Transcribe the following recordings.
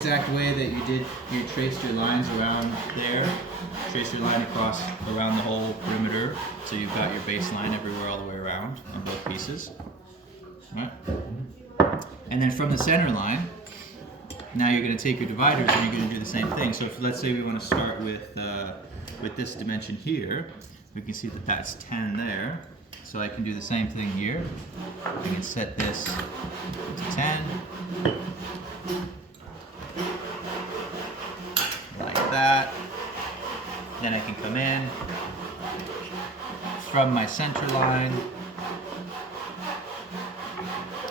Exact way that you traced your lines around there, trace your line across around the whole perimeter, so you've got your baseline everywhere all the way around on both pieces. Right? And then from the center line, now you're going to take your dividers and you're going to do the same thing. So if, let's say we want to start with this dimension here, we can see that that's 10 there. So I can do the same thing here. I can set this to 10. Like that. Then I can come in from my center line.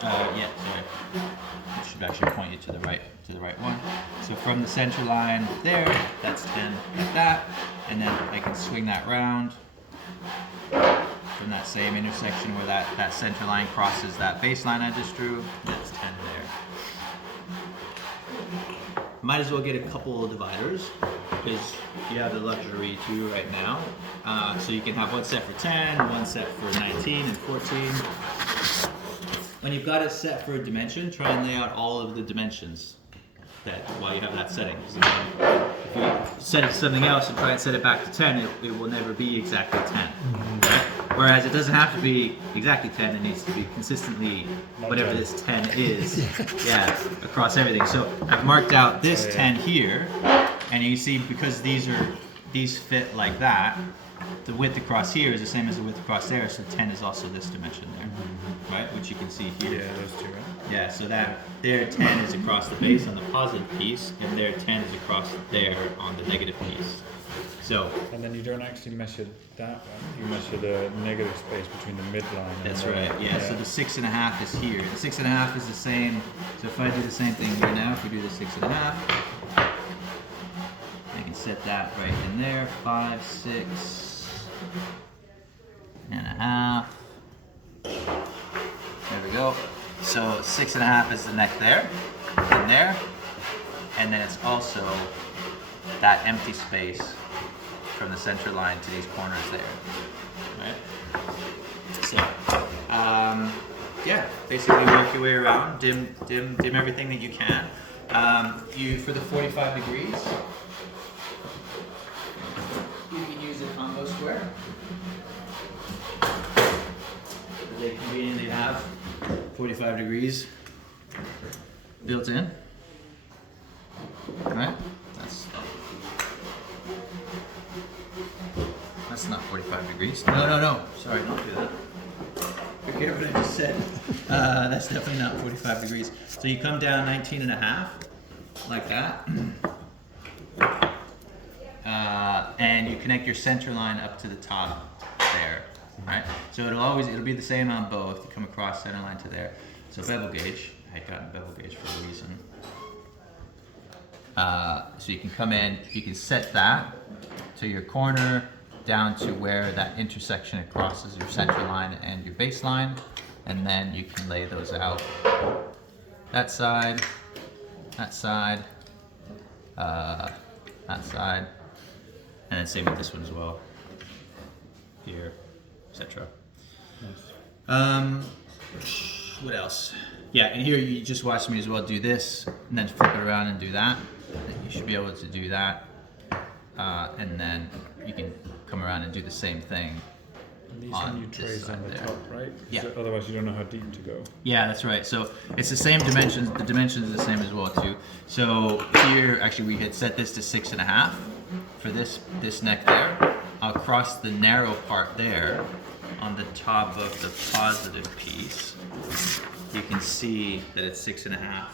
I should actually point you to the right one. So from the center line there, that's 10 like that, and then I can swing that round from that same intersection where that center line crosses that baseline I just drew. That's 10 there. Might as well get a couple of dividers because you have the luxury to right now. So you can have one set for 10, one set for 19 and 14. When you've got it set for a dimension, try and lay out all of the dimensions while you have that setting. Because if you set it to something else and try and set it back to 10, it will never be exactly 10. Right? Whereas it doesn't have to be exactly 10, it needs to be consistently whatever this 10 is, across everything. So I've marked out this 10 here, and you see because these fit like that, the width across here is the same as the width across there, so 10 is also this dimension there, right? Which you can see here. Yeah, those two, right? Yeah, so that there 10 is across the base on the positive piece, and there 10 is across there on the negative piece. So. And then you don't actually measure that one. You measure the negative space between the midline. That's right. Yeah. So the 6.5 is here. The 6.5 is the same. So if I do the same thing here now, if we do the 6.5. I can set that right in there, 5, 6.5. There we go. So 6.5 is the neck there, and then it's also that empty space from the center line to these corners there, right? So, basically work your way around, dim everything that you can. For the 45 degrees. You can use a combo square. They conveniently have 45 degrees built in. Right? That's not 45 degrees. No. Sorry, don't do that. Forget what I just said. That's definitely not 45 degrees. So you come down 19.5, like that. And you connect your center line up to the top there, right? So it'll be the same on both. You come across center line to there. So bevel gauge, I had gotten bevel gauge for a reason. So you can come in, you can set that to your corner down to where that intersection crosses your center line and your baseline, and then you can lay those out. That side, that side, that side. And then same with this one as well. Here, etc. What else? Yeah, and here you just watch me as well do this, and then flip it around and do that. You should be able to do that. And then you can come around and do the same thing. And these one you trace on the top, right? Yeah. Otherwise you don't know how deep to go. Yeah, that's right. So it's the same dimensions. The dimensions are the same as well too. So here, actually, we had set this to 6.5 for this neck there. Across the narrow part there, on the top of the positive piece, you can see that it's 6.5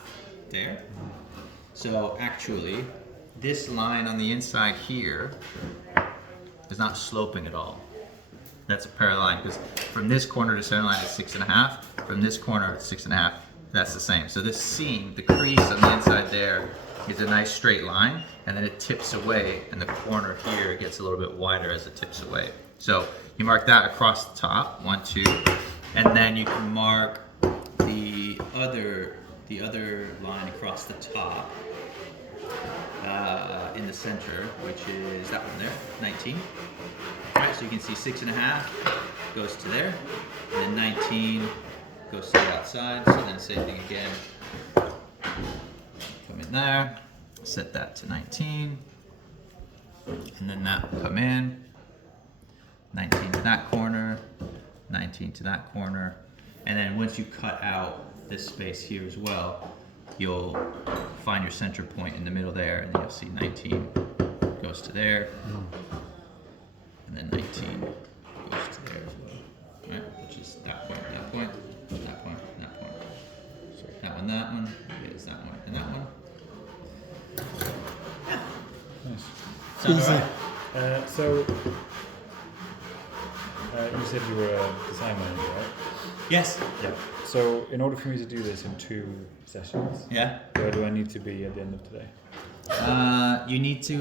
there. So actually, this line on the inside here is not sloping at all. That's a parallel line because from this corner to center line it's 6.5. From this corner it's 6.5. That's the same. So this seam, the crease on the inside there, is a nice straight line, and then it tips away, and the corner here gets a little bit wider as it tips away. So you mark that across the top, 1, 2, and then you can mark the other line across the top in the center, which is that one there, 19. All right, so you can see 6.5 goes to there, and then 19 goes to the outside. So then same thing again. Come in there. Set that to 19. And then that will come in. 19 to that corner. 19 to that corner. And then once you cut out this space here as well, you'll find your center point in the middle there, and then you'll see 19 goes to there. And then 19 goes to there as well. Right? Which is that point, that point, that point, that point. So that one is that one, and that one. Nice. Sounds alright? You said you were a design manager, right? Yes. Yeah. So in order for me to do this in 2 sessions, Yeah. where do I need to be at the end of today? You need to